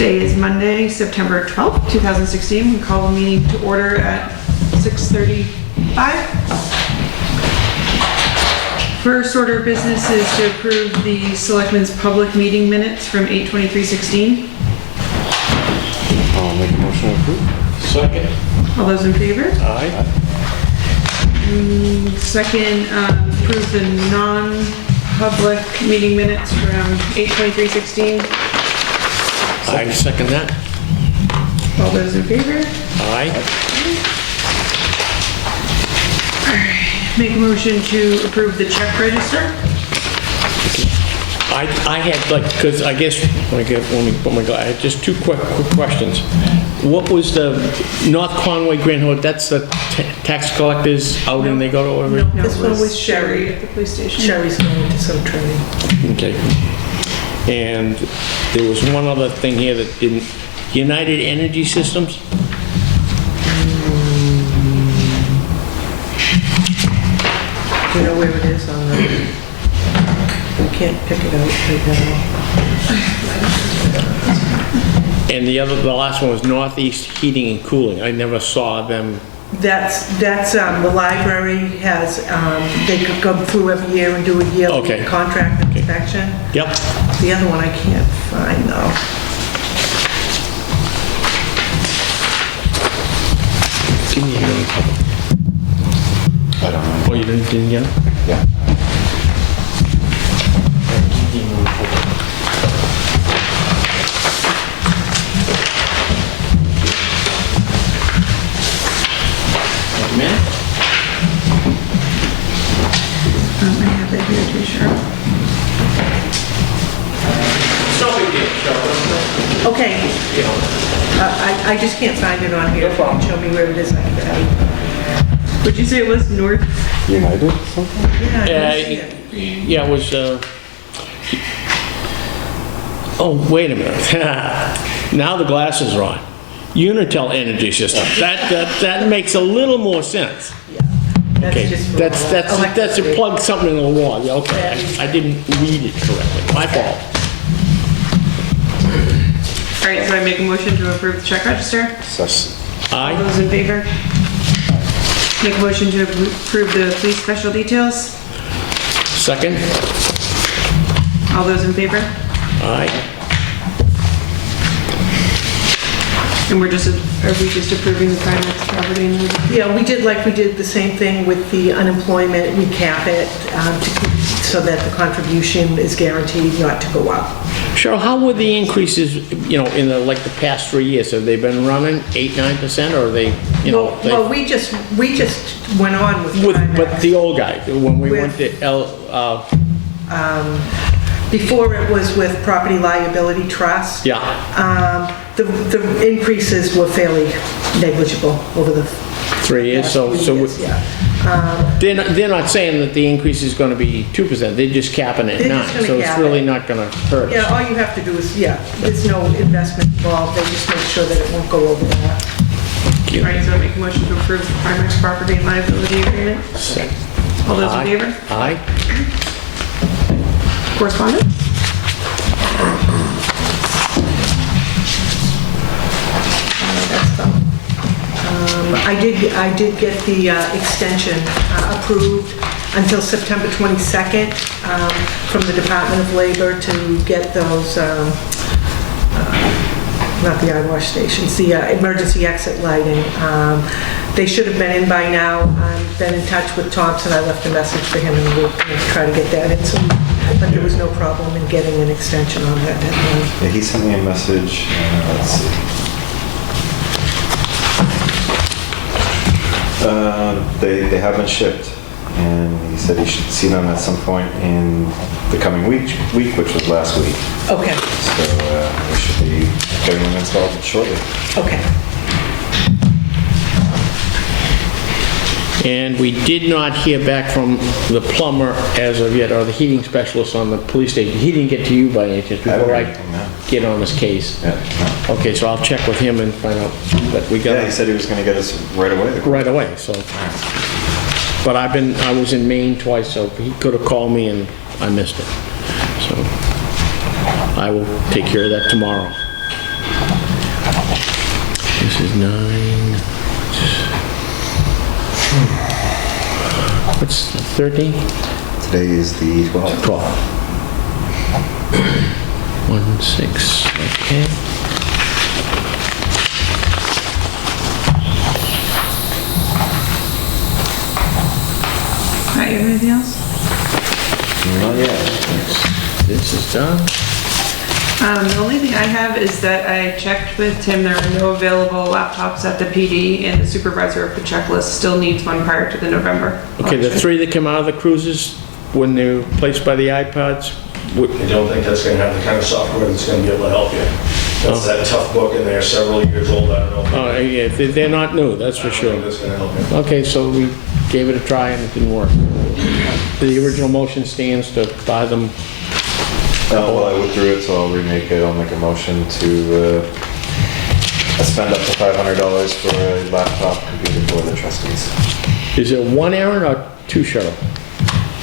Today is Monday, September 12th, 2016. We call the meeting to order at 6:35. First order of business is to approve the Selectmen's public meeting minutes from 8/23/16. I'll make a motion to approve. Second. All those in favor? Aye. Second, approve the non-public meeting minutes from 8/23/16. I second that. All those in favor? Aye. Make a motion to approve the check register. I had like, because I guess when we put my I had just two quick questions. What was the North Conway Grand Hotel? That's the tax collectors out and they go to every. No, This it one was was Sherry at the police station. Sherry's going to some training. Okay. And there was one other thing here that didn't. United Energy Systems. Do you know where it is on the, I can't pick it out right now. And the last one was Northeast Heating and Cooling. I never saw them. That's, the library has, they could go through every year and do a yearly Okay. contract inspection. Yep. The other one I can't find though. Give me a couple. I don't know. Oh, you didn't get it? Yeah. Man. I have it here too, sure. No big deal, Cheryl. Okay, I just can't find it on here. No problem. Show me where it is. I can tell you. Would you say it was North? United something? Yeah, I don't see it. Yeah, it was, oh, wait a minute. Now the glasses are on. Unitel Energy System. That makes a little more sense. Yeah. That's Okay, just for that's to electricity. plug something in the wall. Yeah, okay, I didn't read it correctly. My fault. All right, so I make a motion to approve the check register. All Aye. those in favor? Make a motion to approve the police special details. Second? All those in favor? Aye. And are we just approving the Primex property? Yeah, we did the same thing with the unemployment. We cap it so that the contribution is guaranteed not to go up. Cheryl, how were the increases, in the past 3 years? Have they been running 8-9%, or are they, Well, we just went on with but Primex. the old guy, when we went to Before it was with Property Liability Trust. yeah, The increases were fairly negligible over the 3 years, past so few years, yeah. they're not saying that the increase is gonna be 2%, they're just capping it at They're 9, just gonna so it's cap really it. not gonna hurt Yeah, us. all you have to do is, there's no investment involved. They just make sure that it won't go over that. All right, so I make a motion to approve the Primex property and liability agreement. All those in Aye. favor? Aye. Correspondence? That's done. I did get the extension approved until September 22nd from the Department of Labor to get those, not the eyewash stations, the emergency exit lighting. They should have been in by now. I've been in touch with Thompson. I left a message for him and we'll try to get that in soon. But there was no problem in getting an extension on that deadline. Yeah, he sent me a message. Let's see. They haven't shipped, and he said he should see them at some point in the coming week, which was last week. Okay, So we should be getting them installed shortly. okay. And we did not hear back from the plumber as of yet, or the heating specialist on the police station. He didn't get to you by any chance before I get on this case? Yeah, no. Okay, so I'll check with him and find out, but we got Yeah, he it said he was going to get us right away. right away, so. But I was in Maine twice, so he could have called me and I missed it. So I will take care of that tomorrow. This is 9. What's the 13? Today is the 12th. 12. 1, 6, okay. All right, you have anything else? Not yet. This is done. The only thing I have is that I checked with Tim, there are no available laptops at the PD, and the supervisor of the checklist still needs one prior to the November Okay, the election. 3 that come out of the cruises, when they're replaced by the iPods, I don't think that's going to have the kind of software that's going to be able to help you. That's that tough book in there, several years old, I don't know. oh, yeah, they're not new, that's for I don't sure. think that's going to help you. Okay, so we gave it a try and it didn't work. The original motion stands to buy them. Well, I withdrew it, so I'll remake it. I'll make a motion to spend up to $500 for a laptop computer for the trustees. Is it 1 Aaron or 2 Cheryl?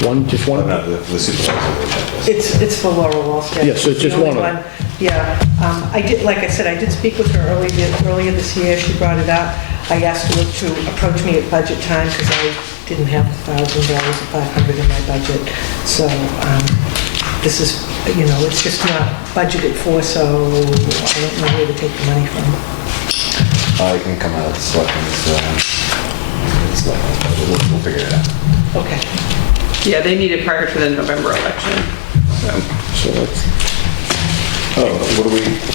One, just one? Not the supervisor of the checklist. It's for Laura Walsh. Yes, so it's just The only one of them. Yeah, I did, like I said, I did speak with her earlier this year, she brought it up. I asked her to approach me at budget time because I didn't have $1,000 or $500 in my budget. So this is, it's just not budgeted for, so I don't know where to take the money from. I can come out of the selectmen's budget. We'll figure it out. Okay. Yeah, they need it prior to the November election, so. So that's, Oh,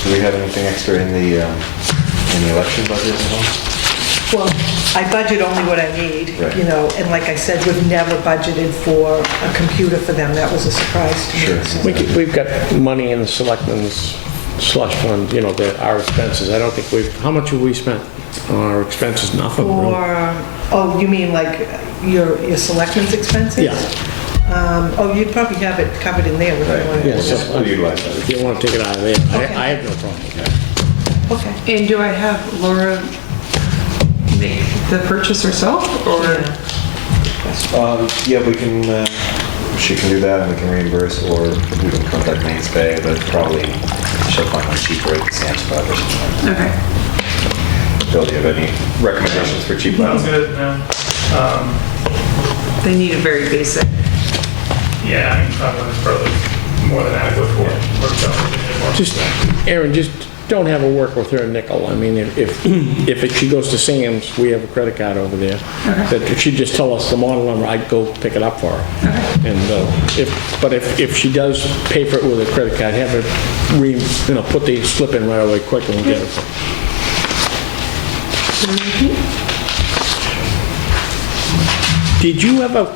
do we have anything extra in the election budget as well? Well, I budget only what I need, Right. and like I said, we've never budgeted for a computer for them. That was a surprise to me. Sure. So- we've got money in the selectmen's slush fund, our expenses. I don't think how much have we spent on our expenses? Nothing. really. Oh, you mean like your selectmen's expenses? Yeah. You'd probably have it covered in there. If you Right. wanted Yeah, to. so We'll utilize that. if you want to take it out of there, Okay. I have no problem with that. Okay. And do I have Laura make the purchase herself, or? Yeah. Yeah, we can, she can do that and we can reimburse, or we can contact Mainstay, but probably she'll find one cheaper at Sam's Club or something like Okay. that. Bill, do you have any recommendations for cheap Sounds ones? good, man. They need a very basic. Yeah, I mean, 500 is probably more than adequate for it. Just, Aaron, just don't have her work with her nickel. I mean, if she goes to Sam's, we have a credit card over there. Okay. That if she just tell us the model number, I'd go pick it up for her. Okay. And if she does pay for it with a credit card, have her put the slip in right away quick and we'll get it. Did you ever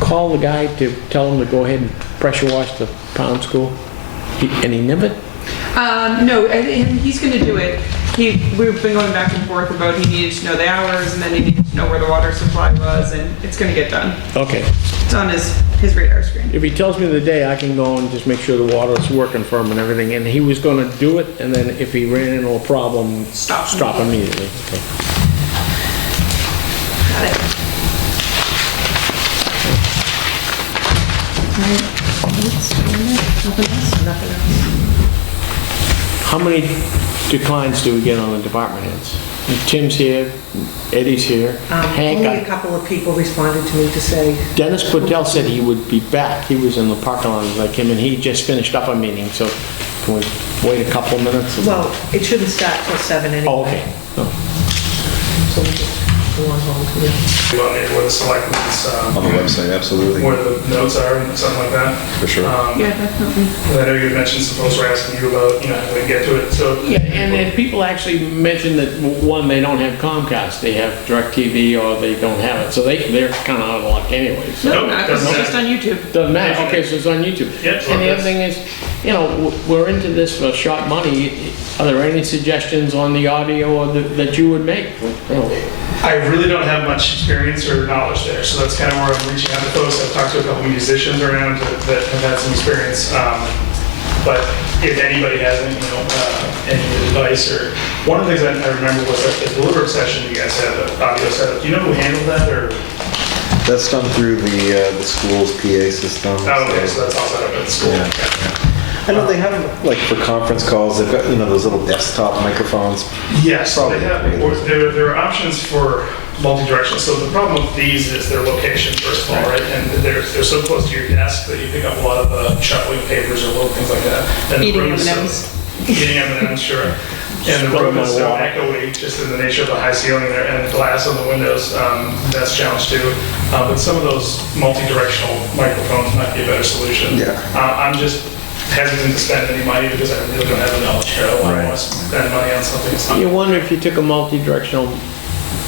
call the guy to tell him to go ahead and pressure wash the pound school? And he never? No, he's gonna do it. We've been going back and forth about he needed to know the hours, and then he needed to know where the water supply was, and it's gonna get done. Okay. It's on his radar screen. If he tells me the day, I can go and just make sure the water's working for him and everything. And he was gonna do it, and then if he ran into a problem, stop immediately. Okay. Got it. Nothing else? Nothing else. How many declines do we get on the department heads? Tim's here, Eddie's here, Hank. Only a couple of people responded to me to say, Dennis Quidell said he would be back. He was in the parking lot like him, and he just finished up a meeting, so can we wait a couple of minutes? well, it shouldn't start till 7 anyway. Oh, okay. Oh. So we just go on hold here. On there where the selectmen's, On the website, absolutely, where the notes are and something like that. for sure. Yeah, definitely. I know you had mentioned some folks were asking you about, how to get to it, so. Yeah, and then people actually mentioned that, one, they don't have Comcast, they have DirecTV, or they don't have it, so they're kind of out of luck anyway, so. No, Nope, it's doesn't just on YouTube. Doesn't matter, okay, so it's on YouTube. Yeah, so And the that's- other thing is, we're into this for short money. Are there any suggestions on the audio or that you would make? I really don't have much experience or knowledge there, so that's kind of where I'm reaching out to folks. I've talked to a couple musicians around that have had some experience. But if anybody has any, any advice, or one of the things I remember was at the deliberate session, you guys had an audio setup. Do you know who handled that, or? That's done through the school's PA system. Oh, okay, so that's all set up at the school. Yeah. I know they have, like, for conference calls, they've got, those little desktop microphones. Yes, Probably. they have, or there are options for multi-directional. So the problem with these is their location, first of all, right? And they're so close to your desk that you pick up a lot of shuffling papers or little things like that. And the Eating room is so- M&Ms. Eating M&Ms, sure. And the room is so echoey, just in the nature of the high ceiling there, and the glass on the windows, that's a challenge too. But some of those multi-directional microphones might be a better solution. Yeah. I'm just hesitant to spend any money because I really don't have the knowledge here. I don't want to spend money on something that's not. You wonder if you took a multi-directional,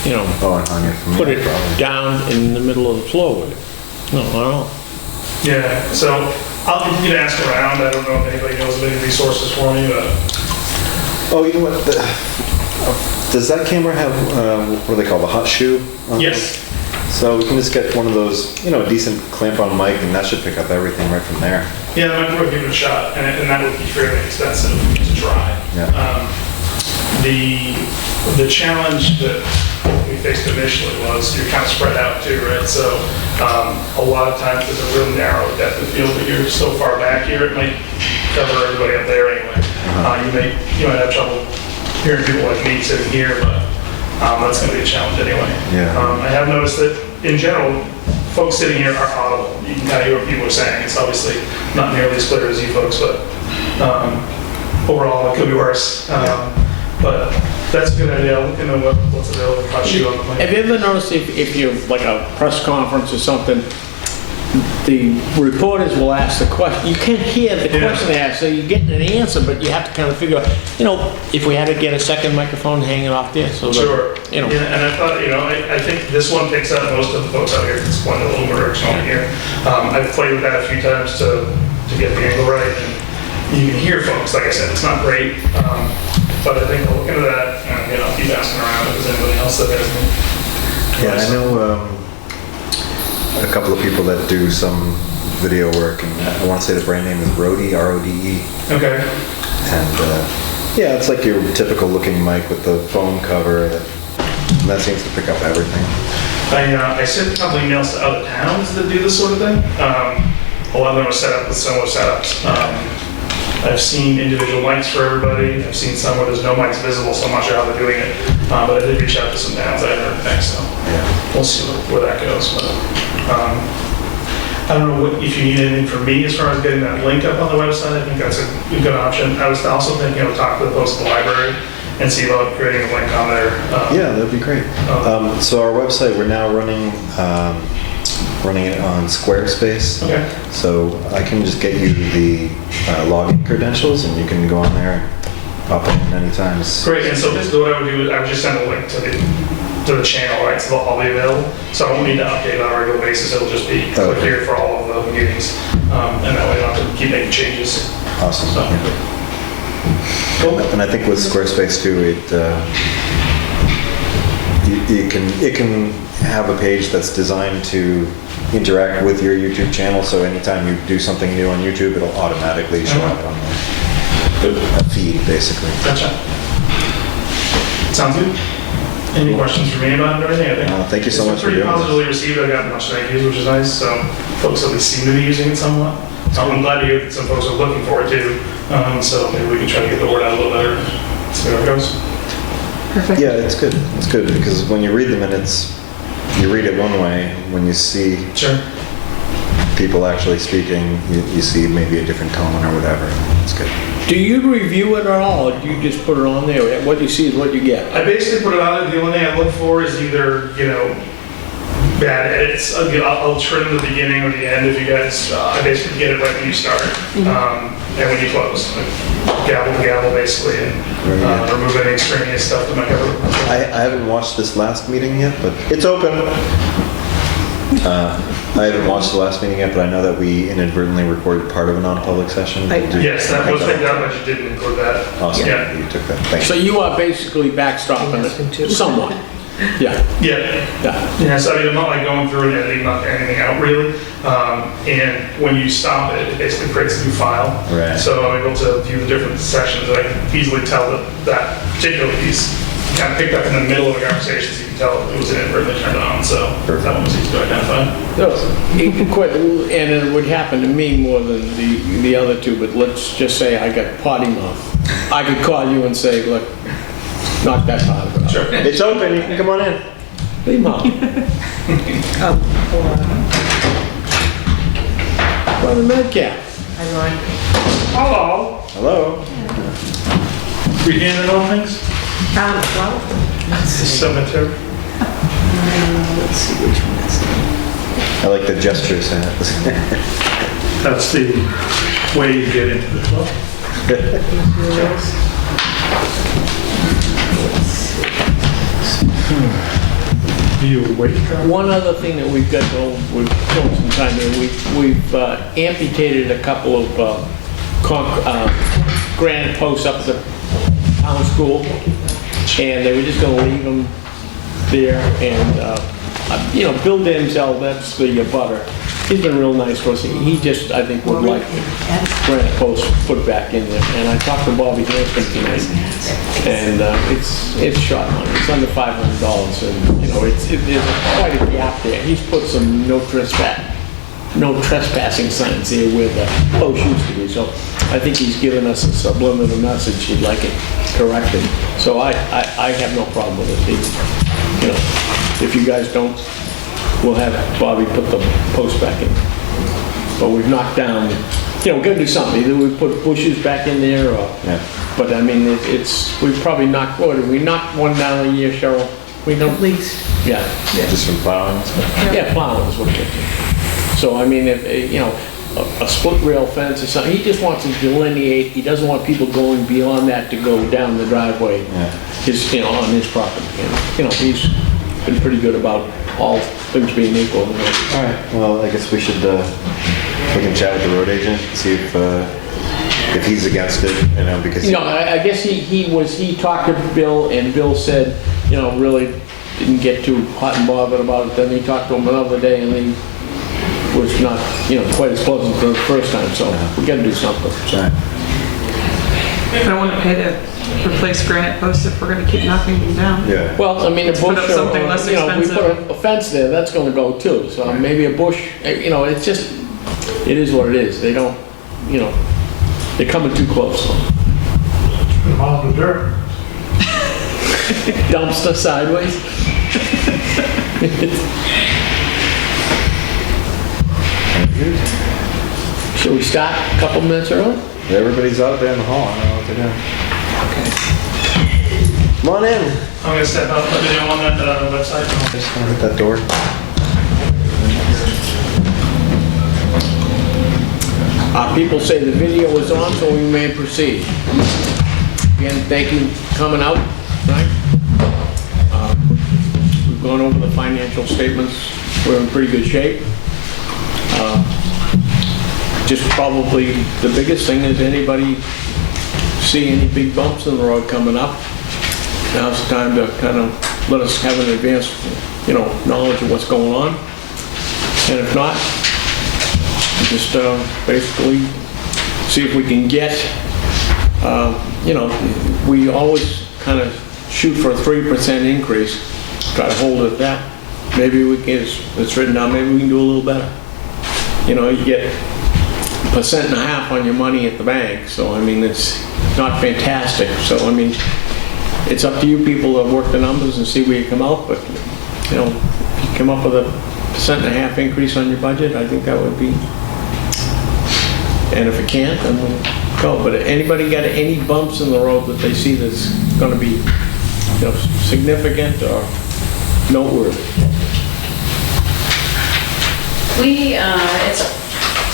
Oh, and hung it from put there, it probably. down in the middle of the floor with it. No, I don't know. Yeah, so I'll continue to ask around. I don't know if anybody knows of any resources for me, but Oh, you know what? Does that camera have, what do they call, the hot shoe? on it? yes. So we can just get one of those, a decent clamp-on mic, and that should pick up everything right from there. Yeah, I might give it a shot, and that would be fairly expensive to try. Yeah. The challenge that we faced initially was you're kind of spread out too, right? So a lot of times there's a real narrow depth of field, but you're so far back here, it might cover everybody up there anyway. You might have trouble hearing people like me sitting here, but that's going to be a challenge anyway. Yeah. I have noticed that in general, folks sitting here are audible. You can kind of hear what people are saying. It's obviously not nearly as clear as you folks, but overall it could be worse. But that's a good idea. I'll look into what's available for you on the Have plan. you ever noticed if you're like a press conference or something, the reporters will ask the question, you can't hear the Yeah. question they ask, so you're getting an answer, but you have to kind of figure out, if we had to get a second microphone hanging off there, so that, Sure. Yeah, and I thought, I think this one picks up most of the folks out here. It's one a little more directional here. I've played with that a few times to get the angle right, and you can hear folks. Like I said, it's not great, but I think I'll look into that, and I'll keep asking around if there's anybody else that has me. Yeah, I know a couple of people that do some video work, and I want to say the brand name is Rode, R-O-D-E. Okay. And yeah, it's like your typical looking mic with the foam cover, and that seems to pick up everything. I sent a couple emails to other towns that do this sort of thing. A lot of them are set up with similar setups. I've seen individual mics for everybody. I've seen some where there's no mics visible, so I'm not sure how they're doing it. But I did reach out to some towns. I haven't heard back, so Yeah. we'll see where that goes. But I don't know if you need anything from me as far as getting that link up on the website. I think that's a good option. I was also thinking of talking to the folks at the library and see about creating a link on there. Yeah, that'd be great. So our website, we're now running it on Squarespace. Okay. So I can just get you the login credentials, and you can go on there and pop in anytime. Great, and so basically what I would do is I would just send a link to the channel, right? So they'll all be available. So I won't need to update on a regular basis. It'll just be Okay. here for all of the meetings. And that way I don't have to keep making changes. Awesome. So, Yeah. cool. And I think with Squarespace too, it can have a page that's designed to interact with your YouTube channel. So anytime you do something new on YouTube, it'll automatically show up on the feed, basically. Gotcha. Sounds good. Any questions for me about it or anything? I think Thank you so much it's for been doing pretty this. positively received. I got much thank yous, which is nice. So folks at least seem to be using it somewhat. I'm glad to hear that some folks are looking for it too. So maybe we can try to get the word out a little better. See how it goes. Perfect. Yeah, it's good. It's good because when you read the minutes, you read it one way. When you see Sure. people actually speaking, you see maybe a different tone or whatever. It's good. do you review it at all, or do you just put it on there? What you see is what you get. I basically put it on there. The only thing I look for is either, bad edits. I'll trim the beginning or the end if you guys, I basically get it right when you start and when you close. Like, gavel to gavel basically, and remove any extraneous stuff that might cover. I haven't watched this last meeting yet, but it's open. I haven't watched the last meeting yet, but I know that we inadvertently recorded part of a non-public session. Yes, that was picked up, but you didn't include that. Awesome. Yeah. You took that. Thank So you. you are basically backstopping it somewhat. Yeah, Yeah. yeah. Yeah, so I mean, I'm not like going through and editing anything out really. And when you stop it, it basically creates a new file. Right. So I'm able to view the different sections. I can easily tell that that particular piece kind of picked up in the middle of a conversation, so you can tell it was inadvertently turned on, so that one was easy to identify. No, and it would happen to me more than the other two, but let's just say I got potty mouth. I could call you and say, look, knock that part of it out. Sure. It's open, you can come on in. Leave them out. Well, the med cap. Hello. Hello? We handing on things? Well, Cemetery. let's see which one is it. I like the gestures. That's the way you get into the club. Do you wait? One other thing that we've got, we've shown some time here, we've amputated a couple of granite posts up at the town school, and they were just gonna leave them there, and, you know, Bill Denzel, that's the butter, he's been real nice for us. He just, I think, would like granite posts put back in there, and I talked to Bobby Hanscom tonight, and it's short money, it's under $500, and, you know, there's quite a gap there. He's put some no trespassing signs here where the post used to be, so I think he's given us a subliminal message, he'd like it corrected. So I have no problem with it. You know, if you guys don't, we'll have Bobby put the post back in. But we've knocked down, you know, we're gonna do something, either we put bushes back in there or, Yeah. but I mean, we've probably knocked, we knocked one down a year, Cheryl. We don't, At least. yeah. Just from plowing. Yeah, plowing is what it is. So, I mean, if, you know, a split rail fence or something, he just wants to delineate, he doesn't want people going beyond that to go down the driveway, Yeah. you know, on his property. And, you know, he's been pretty good about all things being equal. You know. All right, well, I guess we should, we can chat with the road agent, see if he's against it, you know, because. You know, I guess he talked to Bill, and Bill said, you know, really didn't get too hot and bothered about it. Then he talked to him another day, and he was not, you know, quite as pleasant as the first time, so we gotta do something. All right. I don't want to pay to replace granite posts if we're going to keep knocking them down. Yeah. Well, I mean, a bush, put up something less you know, we expensive. put a fence there, that's gonna go too. So maybe a bush, you know, it's just, it is what it is. They don't, you know, they're coming too close. Put them all in the dirt. Dumpster sideways. Should we start a couple minutes early? Everybody's out there in the hall, I don't know what they're doing. Come on in. I'm gonna step out, let me know on that website. Just gonna hit that door. People say the video is on, so we may proceed. Again, thank you for coming out tonight. We've gone over the financial statements. We're in pretty good shape. Just probably the biggest thing is anybody see any big bumps in the road coming up, now's the time to kind of let us have an advanced, you know, knowledge of what's going on. And if not, just basically see if we can get, you know, we always kind of shoot for a 3% increase, try to hold it at that. Maybe we can, it's written down, maybe we can do a little better. You know, you get 1.5% on your money at the bank, so I mean, it's not fantastic. So I mean, it's up to you people to work the numbers and see where you come out, but you know, if you come up with a 1.5% increase on your budget, I think that would be, and if it can't, then we'll go. But anybody got any bumps in the road that they see that's gonna be, you know, significant or noteworthy?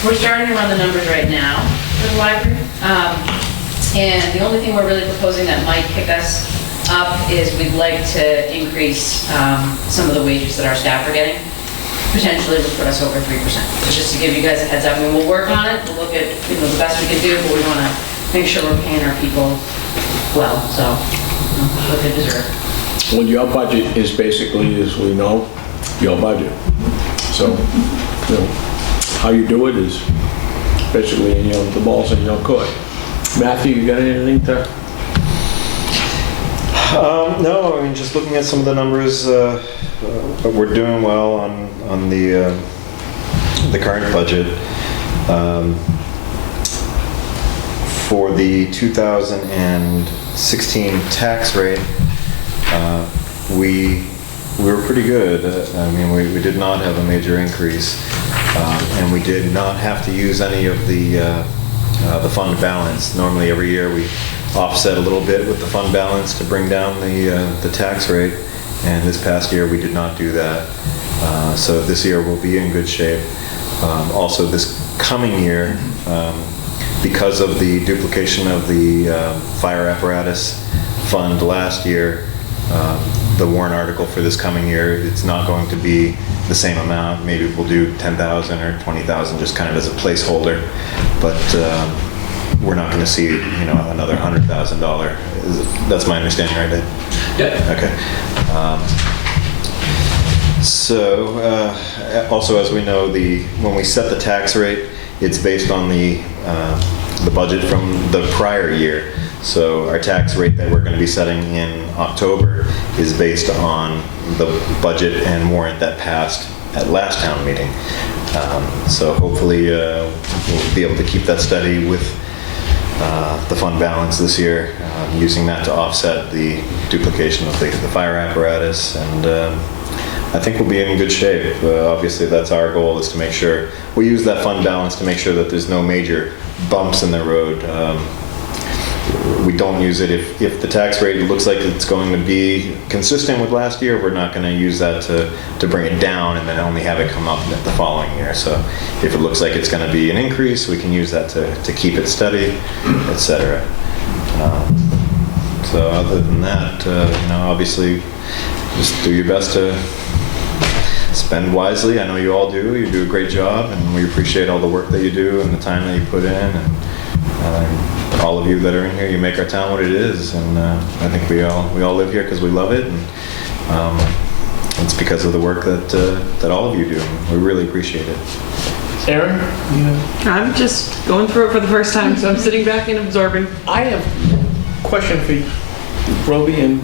We're starting to run the numbers right now for the library. And the only thing we're really proposing that might kick us up is we'd like to increase some of the wages that our staff are getting. Potentially would put us over 3%. So just to give you guys a heads up, and we'll work on it. We'll look at, you know, the best we can do, but we want to make sure we're paying our people well, so what they deserve. Well, your budget is basically, as we know, your budget. So, you know, how you do it is basically in the ball's in your court. Matthew, you got anything to? No, I mean, just looking at some of the numbers, we're doing well on the current budget. For the 2016 tax rate, we were pretty good. I mean, we did not have a major increase, and we did not have to use any of the fund balance. Normally, every year we offset a little bit with the fund balance to bring down the tax rate, and this past year we did not do that. So this year we'll be in good shape. Also, this coming year, because of the duplication of the fire apparatus fund last year, the warrant article for this coming year, it's not going to be the same amount. Maybe we'll do 10,000 or 20,000 just kind of as a placeholder, but we're not going to see, another $100,000. That's my understanding, right, Ed? Yeah. Okay. So, also, as we know, when we set the tax rate, it's based on the budget from the prior year. So our tax rate that we're going to be setting in October is based on the budget and warrant that passed at last town meeting. So hopefully we'll be able to keep that steady with the fund balance this year, using that to offset the duplication of the fire apparatus, and I think we'll be in good shape. Obviously, that's our goal, is to make sure we use that fund balance to make sure that there's no major bumps in the road. We don't use it if the tax rate looks like it's going to be consistent with last year. We're not going to use that to bring it down and then only have it come up the following year. So if it looks like it's going to be an increase, we can use that to keep it steady, etc. So other than that, obviously, just do your best to spend wisely. I know you all do. You do a great job, and we appreciate all the work that you do and the time that you put in. And all of you that are in here, you make our town what it is. And I think we all live here because we love it, and it's because of the work that all of you do. We really appreciate it. Aaron? I'm just going through it for the first time, so I'm sitting back and absorbing. I have a question for you, Roby, and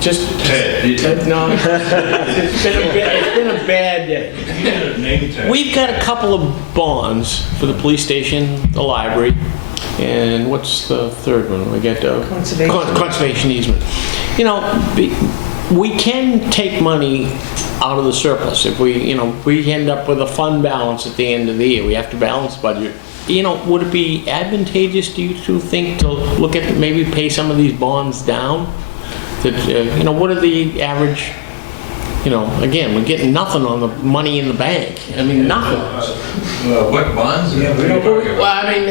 just Ted. No, it's been a bad day. We've got a couple of bonds for the police station, the library, and what's the third one? We got conservation easement. We can take money out of the surplus if we end up with a fund balance at the end of the year. We have to balance budget. Would it be advantageous, do you two think, to look at maybe pay some of these bonds down? That, what are the average, again, we're getting nothing on the money in the bank. I mean, nothing. What bonds? Yeah, we don't talk about. Well, I mean,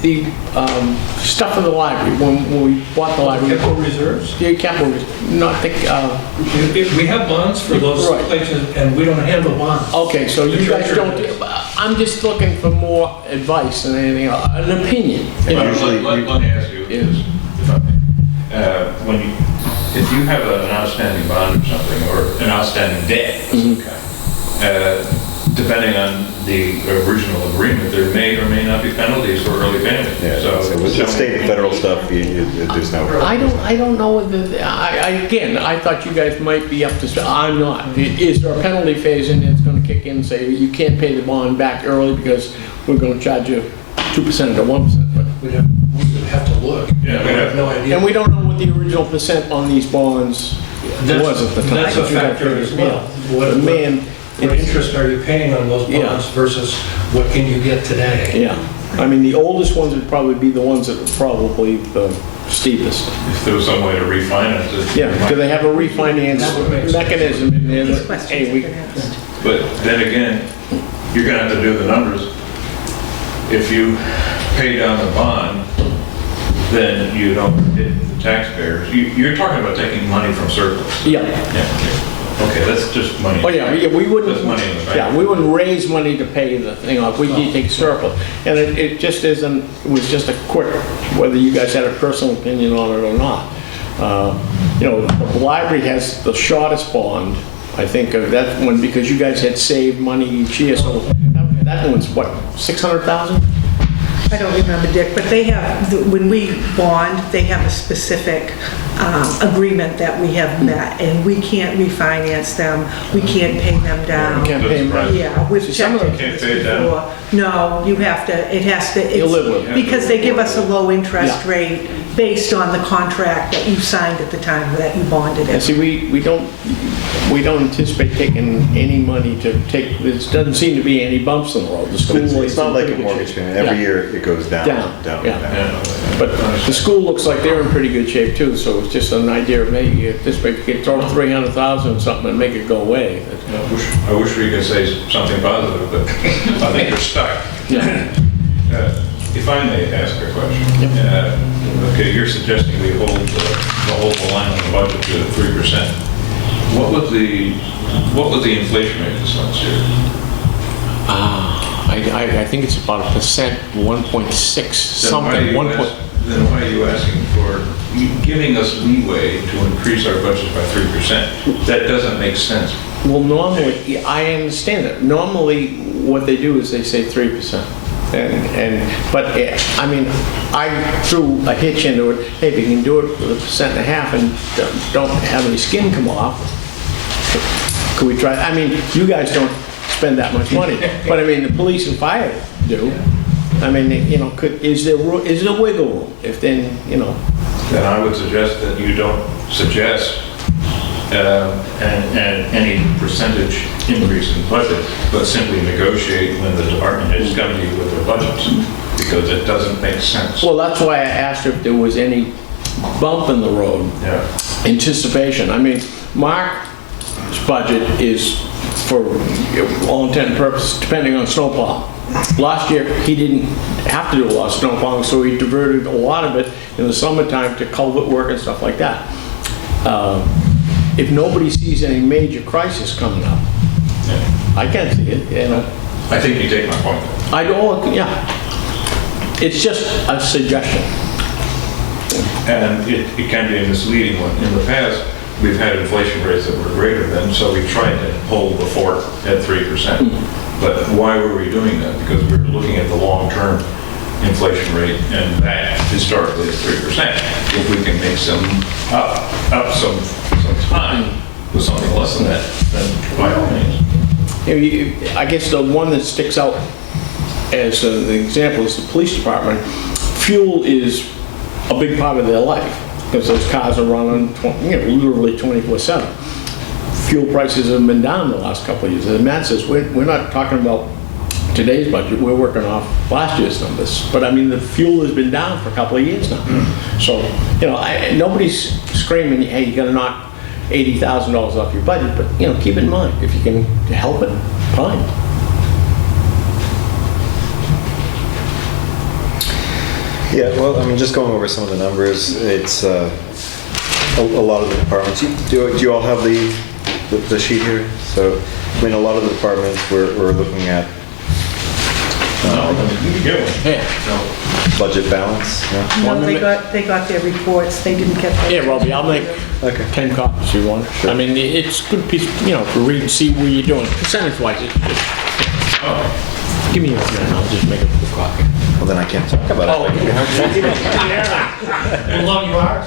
the stuff in the library, when we bought the library. Capital reserves? Yeah, capital reserves. Not the, We have bonds for those Right. places, and we don't handle bonds. okay, so you guys don't, I'm just looking for more advice than anything else, an opinion. Usually Let me ask you, if I may. If you have an outstanding bond or something, or an outstanding debt, depending on the original agreement, there may or may not be penalties for early payment. Yeah, so with the state and federal stuff, there's no. I don't know whether, I thought you guys might be up to, I'm not. Is there a penalty phase in that's gonna kick in and say, you can't pay the bond back early because we're gonna charge you 2% or 1%? We would have to look. Yeah, We have no idea. And we don't know what the original percent on these bonds was at the time. That's a factor as well. What interest are you paying on those Yeah. bonds versus what can you get today? Yeah, I mean, the oldest ones would probably be the ones that are probably the steepest. If there was some way to refinance it. Yeah, because they have a refinance That would make sense. mechanism in there. These that, questions hey, have been asked. But then again, you're gonna have to do the numbers. If you pay down the bond, then you don't hit the taxpayers. You're talking about taking money from surplus. Yeah. Okay, that's just money. Oh, yeah, we wouldn't, That's money in the bank. yeah, we wouldn't raise money to pay the thing off. We did take surplus. And it just isn't, it was just a quick, whether you guys had a personal opinion on it or not. The library has the shortest bond, I think, of that one, because you guys had saved money each year, so that one's what, 600,000? I don't remember, Dick, but they have, when we bond, they have a specific agreement that we have met, and we can't refinance them, we can't pay them down. Can't pay them right. Yeah, we've See, some of checked them into can't this pay it down. before. No, you have to, it has to, You live with it. because they give us a low interest Yeah. rate based on the contract that you signed at the time that you bonded And it. see, we don't anticipate taking any money to take, there doesn't seem to be any bumps in the road. The But school it's is not in like a pretty good mortgage shape. payment. Every Yeah. year it goes down, Down, down, yeah. down. But the school looks like they're in pretty good shape too, so it's just an idea of maybe if this way, you could throw 300,000 or something and make it go away. I wish we could say something positive, but I think you're stuck. Yeah. If I may ask a question. Okay, you're suggesting we hold the line on the budget to 3%. What was the inflation rate this last year? I think it's about 1%, 1.6 something, 1 point. Then why are you asking for, giving us leeway to increase our budget by 3%? That doesn't make sense. Well, normally, yeah, I understand that. Normally, what they do is they say 3%. But I mean, I threw a hitch into it. Hey, if you can do it with 1.5% and don't have any skin come off, could we try? I mean, you guys don't spend that much money, but I mean, the police and fire do. I mean, you know, is there wiggle room? If then, you know. Then I would suggest that you don't suggest any percentage increase in budget, but simply negotiate when the department heads come to you with their budgets, because it doesn't make sense. Well, that's why I asked if there was any bump in the road. Yeah. Anticipation. I mean, Mark's budget is, for all intent and purposes, depending on snowplow. Last year, he didn't have to do a lot of snowplowing, so he diverted a lot of it in the summertime to culvert work and stuff like that. If nobody sees any major crisis coming up, I can't see it, you know. I think you take my point. I don't, yeah. It's just a suggestion. And it can be a misleading one. In the past, we've had inflation rates that were greater than, so we tried to hold the fort at 3%. But why were we doing that? Because we were looking at the long-term inflation rate, and that historically is 3%. If we can make some time with something less than that, then by all means. I guess the one that sticks out as an example is the police department. Fuel is a big part of their life because those cars are running literally 24/7. Fuel prices have been down the last couple of years. As Matt says, we're not talking about today's budget, we're working off last year's numbers. But I mean, the fuel has been down for a couple of years now. So, you know, nobody's screaming, hey, you gotta knock $80,000 off your budget, but, you know, keep in mind, if you can help it, fine. Yeah, well, I mean, just going over some of the numbers, it's a lot of the departments. Do you all have the sheet here? So, I mean, a lot of the departments we're looking at budget balance. Yeah? No, they got their reports, they didn't get those. Yeah, Robbie, I'll make Okay. 10 copies if you want. I mean, it's a good piece, you know, to read and see what you're doing. Percentage-wise, give me your pen, and I'll just make a quick copy. Well, then I can't talk about it. How long you are?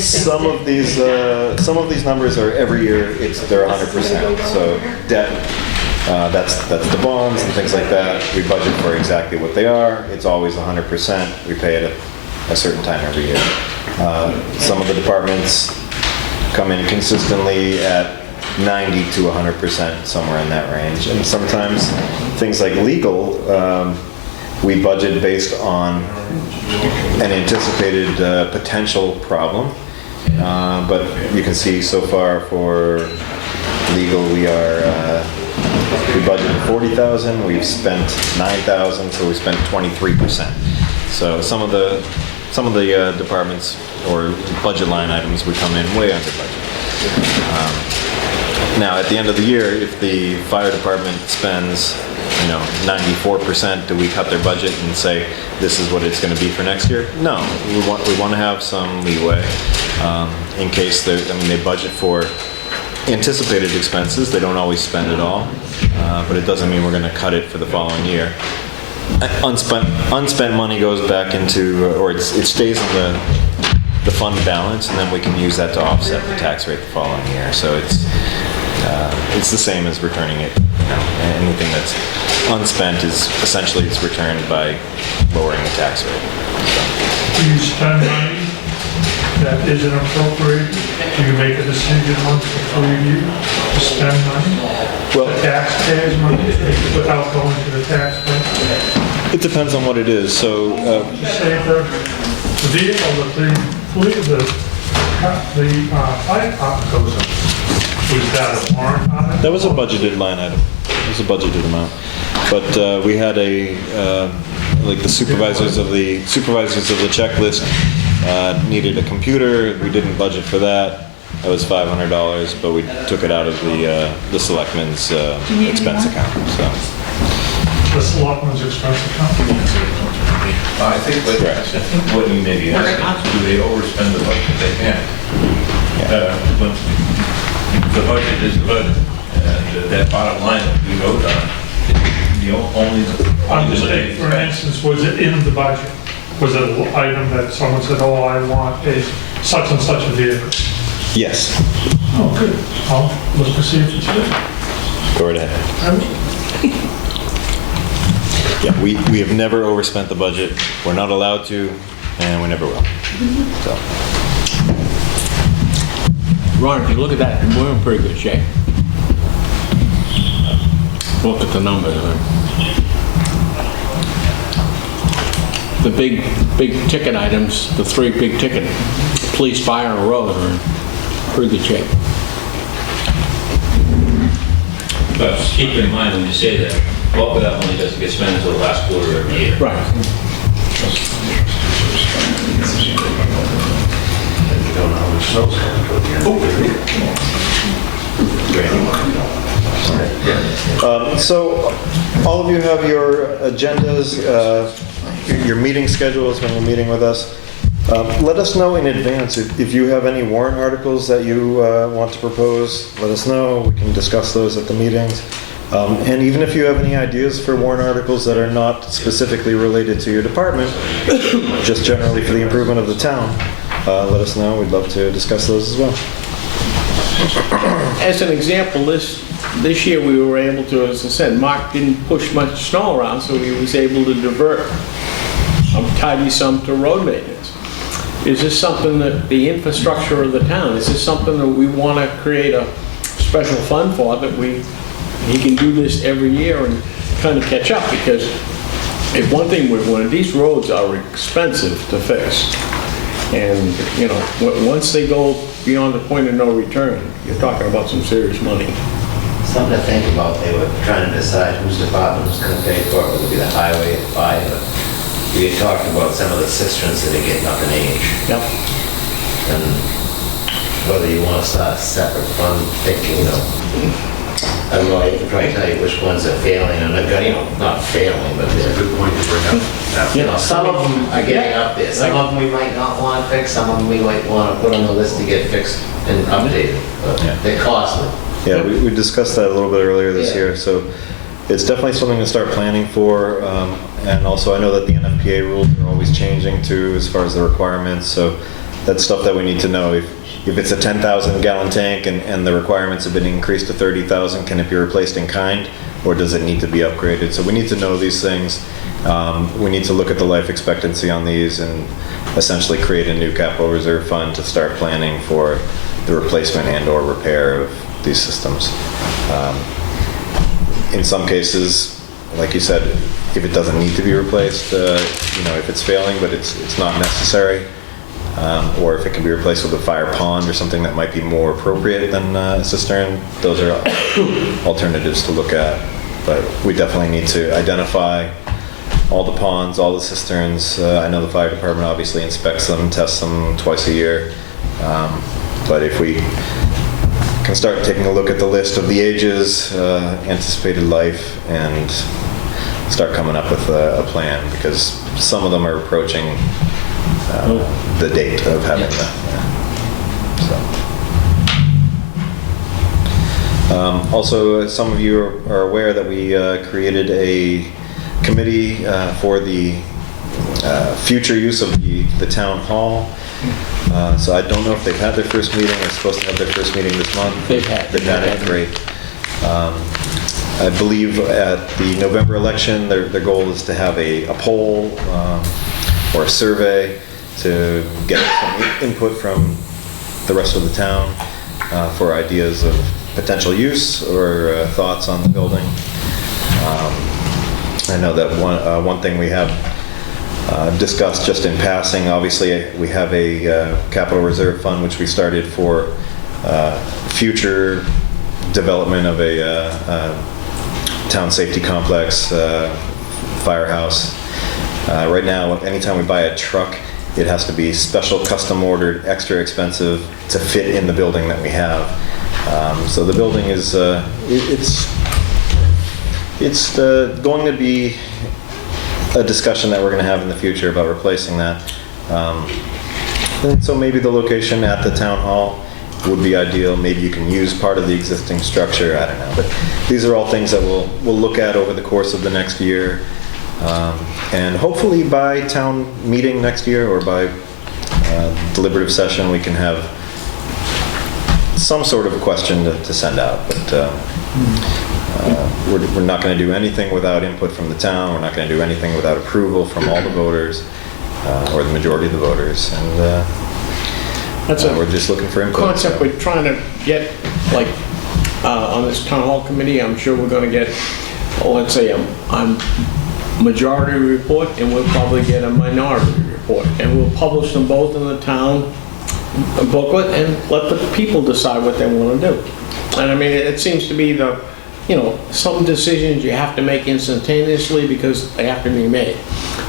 Some of these numbers are every year. They're 100%. So debt. That's the bonds and things like that. We budget for exactly what they are. It's always 100%. We pay it at a certain time every year. Some of the departments come in consistently at 90 to 100%, somewhere in that range. And sometimes things like legal, we budget based on an anticipated potential problem. But you can see so far for legal, we budgeted 40,000, we've spent 9,000, so we spent 23%. So some of the departments or budget line items would come in way under budget. Now, at the end of the year, if the fire department spends, 94%, do we cut their budget and say this is what it's going to be for next year? No, we want to have some leeway in case they budget for anticipated expenses. They don't always spend it all, but it doesn't mean we're going to cut it for the following year. Unspent money goes back into, or it stays in the fund balance, and then we can use that to offset the tax rate the following year. So it's the same as returning it. Anything that's unspent is essentially it's returned by lowering the tax rate. Do you spend money that isn't appropriated? Do you make a decision once before you spend money? Well, The taxpayers' money without going to the taxpayer? it depends on what it is. So Say the vehicle that the fire department goes in, was that a warrant on it? that was a budgeted line item. It was a budgeted amount. But we had like the supervisors of the checklist needed a computer. We didn't budget for that. That was $500, but we took it out of the selectmen's expense account. So The selectmen's expense account? I think what you may be asking is, do they overspend the budget? They can't. When the budget is the budget, and that bottom line that we vote on, only I'm just the saying, for instance, was it in the budget? Was it an item that someone said, oh, I want a such and such a vehicle? yes, Oh, good. I'll look to see if it's good. go right ahead. Yeah, we have never overspent the budget. We're not allowed to, and we never will. So. Ron, if you look at that, we're in pretty good shape. Look at the numbers. The big ticket items, the three big ticket, police, fire, and road are in pretty good shape. But keep in mind when you say that, bulk of that money doesn't get spent until the last quarter of the year. Right. So all of you have your agendas, your meeting schedules when you're meeting with us. Let us know in advance if you have any warrant articles that you want to propose. Let us know. We can discuss those at the meetings. And even if you have any ideas for warrant articles that are not specifically related to your department, just generally for the improvement of the town, let us know. We'd love to discuss those as well. As an example, this year we were able to, as I said, Mark didn't push much snow around, so he was able to divert tidy some to road maintenance. Is this something that the infrastructure of the town, is this something that we want to create a special fund for, that he can do this every year and kind of catch up? Because if one thing, these roads are expensive to fix. And, once they go beyond the point of no return, you're talking about some serious money. Something to think about. They were trying to decide whose department was going to pay for it, whether it be the highway or fire. We had talked about some of the cisterns that are getting up in age. Yep. And whether you want to start a separate fund, thinking, I don't know, I can probably tell you which ones are failing, and not failing, but they're a good point to bring up. Some of them are getting up there. Some of them we might not want to fix, some of them we might want to put on the list to get fixed and updated. But they're costly. Yeah, we discussed that a little bit earlier this year, so it's definitely something to start planning for. And also, I know that the NFPA rules are always changing too, as far as the requirements. So that's stuff that we need to know. If it's a 10,000 gallon tank and the requirements have been increased to 30,000, can it be replaced in kind, or does it need to be upgraded? So we need to know these things. We need to look at the life expectancy on these and essentially create a new capital reserve fund to start planning for the replacement and/or repair of these systems. In some cases, like you said, if it doesn't need to be replaced, if it's failing but it's not necessary, or if it can be replaced with a fire pond or something that might be more appropriate than a cistern, those are alternatives to look at. But we definitely need to identify all the ponds, all the cisterns. I know the fire department obviously inspects them, tests them twice a year. But if we can start taking a look at the list of the ages, anticipated life, and start coming up with a plan, because some of them are approaching the date of having that. Yeah. Also, some of you are aware that we created a committee for the future use of the town hall. So I don't know if they've had their first meeting. They're supposed to have their first meeting this month. They've had it. Great. I believe at the November election, their goal is to have a poll or a survey to get some input from the rest of the town for ideas of potential use or thoughts on the building. I know that one thing we have discussed just in passing, obviously we have a capital reserve fund which we started for future development of a town safety complex, firehouse. Right now, anytime we buy a truck, it has to be special, custom ordered, extra expensive to fit in the building that we have. So the building is, it's going to be a discussion that we're going to have in the future about replacing that. And so maybe the location at the town hall would be ideal. Maybe you can use part of the existing structure. I don't know. But these are all things that we'll look at over the course of the next year. And hopefully by town meeting next year or by deliberative session, we can have some sort of question to send out. But we're not going to do anything without input from the town. We're not going to do anything without approval from all the voters or the majority of the voters. And we're just looking for input. Concept we're trying to get, like, on this town hall committee, I'm sure we're going to get, let's say, a majority report, and we'll probably get a minority report, and we'll publish them both in the town booklet and let the people decide what they want to do. And I mean, it seems to be some decisions you have to make instantaneously because they have to be made.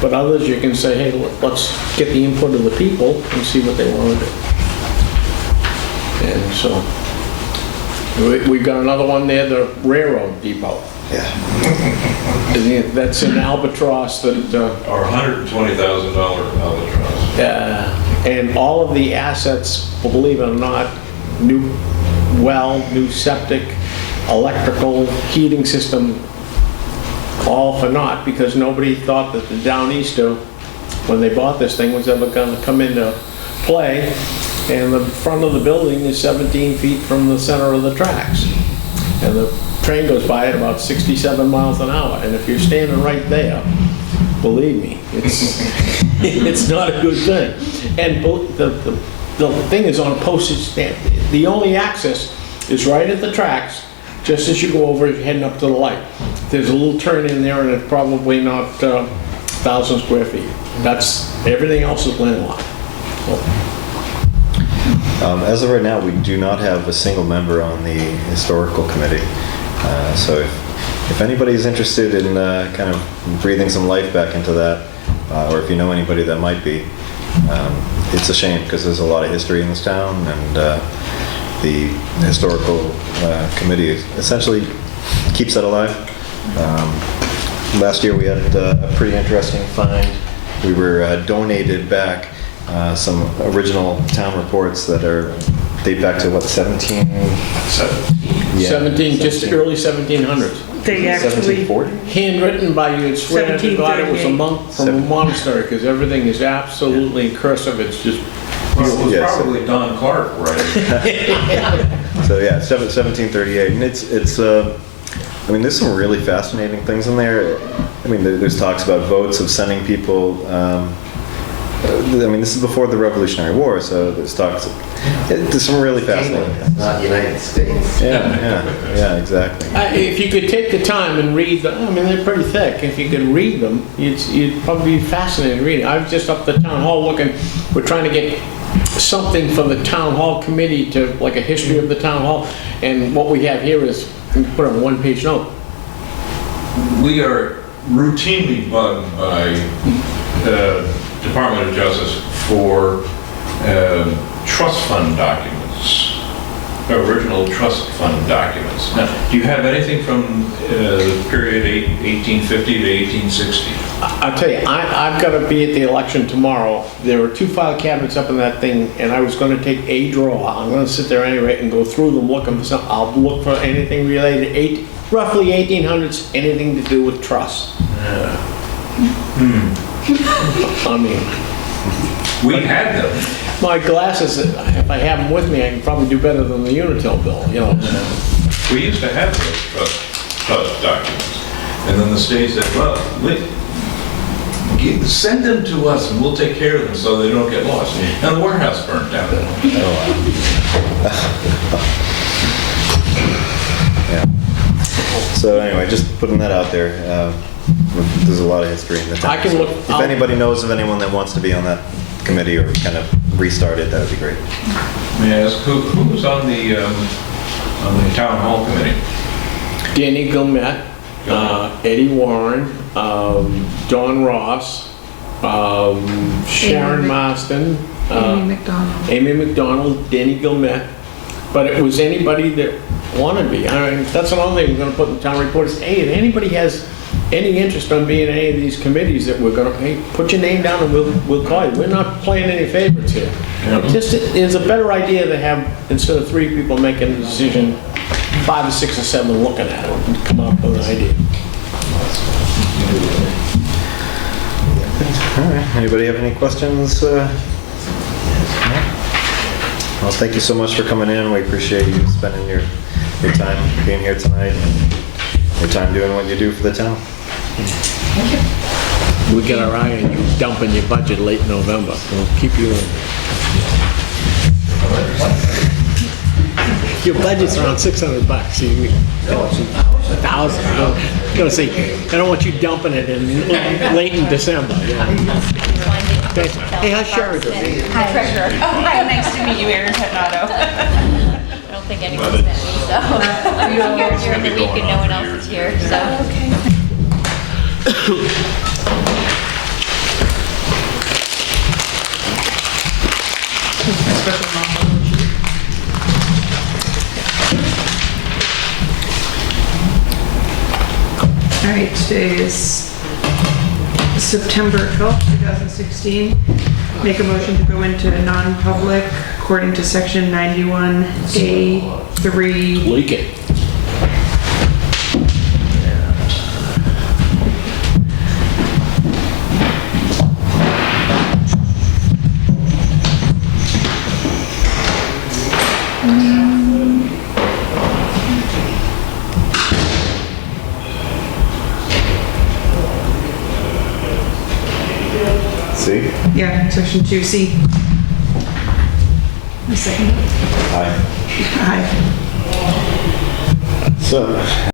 But others you can say, hey, let's get the input of the people and see what they want to do. And so we've got another one there, the railroad depot. Yeah. That's an albatross that... Or $120,000 albatross. And all of the assets, believe it or not, new well, new septic, electrical, heating system, all for naught because nobody thought that the Downeaster, when they bought this thing, was ever going to come into play. And the front of the building is 17 feet from the center of the tracks. And the train goes by at about 67 miles an hour. And if you're standing right there, believe me, it's not a good thing. And the thing is on a postage stamp. The only access is right at the tracks, just as you go over heading up to the light. There's a little turn in there, and it's probably not 1,000 square feet. Everything else is landlocked. As of right now, we do not have a single member on the historical committee. So if anybody's interested in kind of breathing some life back into that, or if you know anybody that might be, it's a shame because there's a lot of history in this town, and the historical committee essentially keeps that alive. Last year we had a pretty interesting find. We were donated back some original town reports that date back to what, 17? Yeah, 17, just early 1700s. They actually, 1740? Handwritten by you, it's swear to God it was a 1738. monk from a monastery, because everything is absolutely in cursive, it's just... Well, it was Yes. probably Don Clark, right? So yeah, 1738, and it's I mean, there's some really fascinating things in there. I mean, there's talks about votes of sending people. I mean, this is before the Revolutionary War, so there's talks. There's some really fascinating things. Not United States. Yeah, exactly. If you could take the time and read them, I mean, they're pretty thick. If you could read them, you'd probably be fascinated reading. I was just up at the town hall looking, we're trying to get something for the town hall committee to, like a history of the town hall, and what we have here is, you can put on a one-page note. We are routinely bugged by Department of Justice for trust fund documents, original trust fund documents. Now, do you have anything from the period 1850 to 1860. I'll tell you, I've got to be at the election tomorrow. There were 2 file cabinets up in that thing, and I was going to take a drawer. I'm going to sit there anyway and go through them looking for something. I'll look for anything related, roughly 1800s, anything to do with truss. I mean, We had them. my glasses, if I have them with me, I can probably do better than the Unitil bill, you know. We used to have those trust documents. And then the state said, well, send them to us and we'll take care of them so they don't get lost. And the warehouse burned down. Yeah. So anyway, just putting that out there. There's a lot of history in the town. I can look- If anybody knows of anyone that wants to be on that committee or kind of restart it, that would be great. May I ask, who was on the town hall committee? Danny Gilmet, Eddie Warren, Don Ross, Sharon Amy Marston, Amy McDonald. Amy McDonald, Danny Gilmet. But it was anybody that wanted to be. I mean, that's another thing we're going to put in the town report is, hey, if anybody has any interest on being in any of these committees that we're going to, hey, put your name down and we'll call you. We're not playing any favorites here. It just is a better idea to have, instead of 3 people making a decision, 5 or 6 or 7 looking at it and come up with an idea. All right. Anybody have any questions? No? Well, thank you so much for coming in. We appreciate you spending your time being here tonight and your time doing what you do for the town. We got our eye on you dumping your budget late November. We'll keep you in. Your budget's around $600. $1,000. I'm gonna say, I don't want you dumping it in late in December. Yeah. Hey, how's Sherry doing? Hi, Treasurer. Oh, hi, nice to meet you, Erin Petnato. I don't think anyone's met me, so I'm here during the week and no one else is here, so. All right, today is September 12th, 2016. Make a motion to go into non-public according to section 91A3. Leak it. See? Yeah, section 2C. A second. Hi. Aye. So.